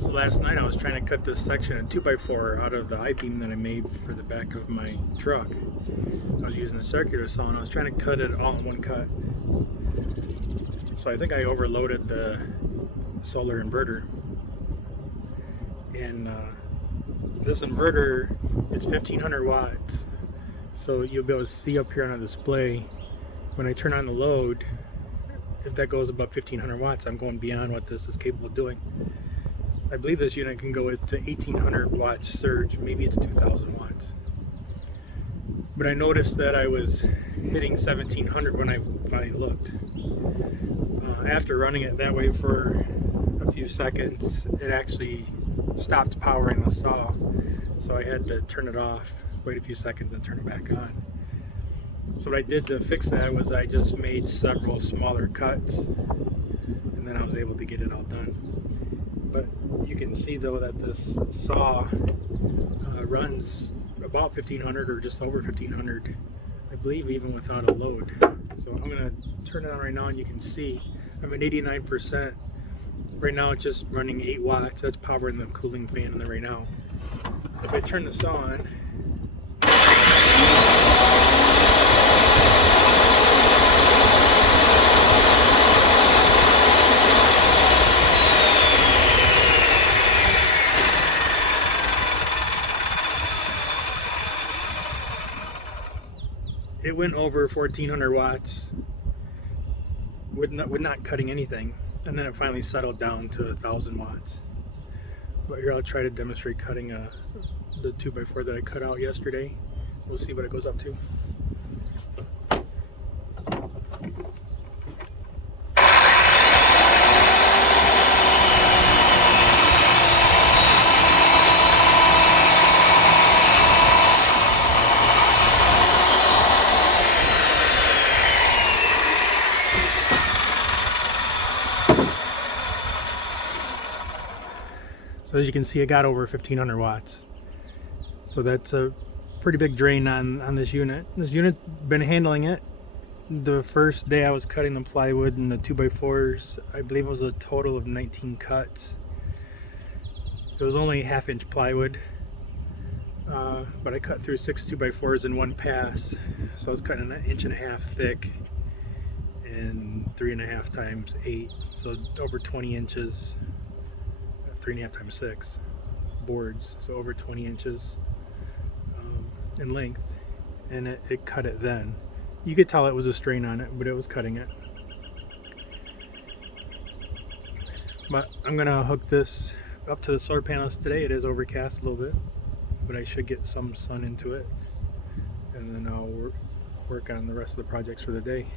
So last night I was trying to cut this section of 2x4 out of the I-beam that I made for the back of my truck. I was using the circular saw and I was trying to cut it all in one cut. So I think I overloaded the solar inverter. And this inverter, it's 1500 watts. So you'll be able to see up here on the display, when I turn on the load, if that goes above 1500 watts, I'm going beyond what this is capable of doing. I believe this unit can go to 1800 watts surge, maybe it's 2000 watts. But I noticed that I was hitting 1700 when I finally looked. After running it that way for a few seconds, it actually stopped powering the saw. So I had to turn it off, wait a few seconds and turn it back on. So what I did to fix that was I just made several smaller cuts and then I was able to get it all done. But you can see though that this saw runs about 1500 or just over 1500, I believe, even without a load. So I'm going to turn it on right now and you can see I'm at 89%. Right now it's just running 8 watts. That's powering the cooling fan in there right now. If I turn this on, it went over 1400 watts with not cutting anything, and then it finally settled down to 1000 watts. But here I'll try to demonstrate cutting the 2x4 that I cut out yesterday. We'll see what it goes up to. So as you can see, it got over 1500 watts. So that's a pretty big drain on this unit. This unit's been handling it. The first day I was cutting the plywood and the 2x4s, I believe it was a total of 19 cuts. It was only 1/2 inch plywood, but I cut through 6 2x4s in one pass. So I was cutting 1.5 inches thick and 3.5 times 8, so over 20 inches. 3.5 times 6 boards, so over 20 inches in length, and it cut it then. You could tell it was a strain on it, but it was cutting it. But I'm gonna hook this up to the solar panels today. It is overcast a little bit, but I should get some sun into it, and then I'll work on the rest of the projects for the day.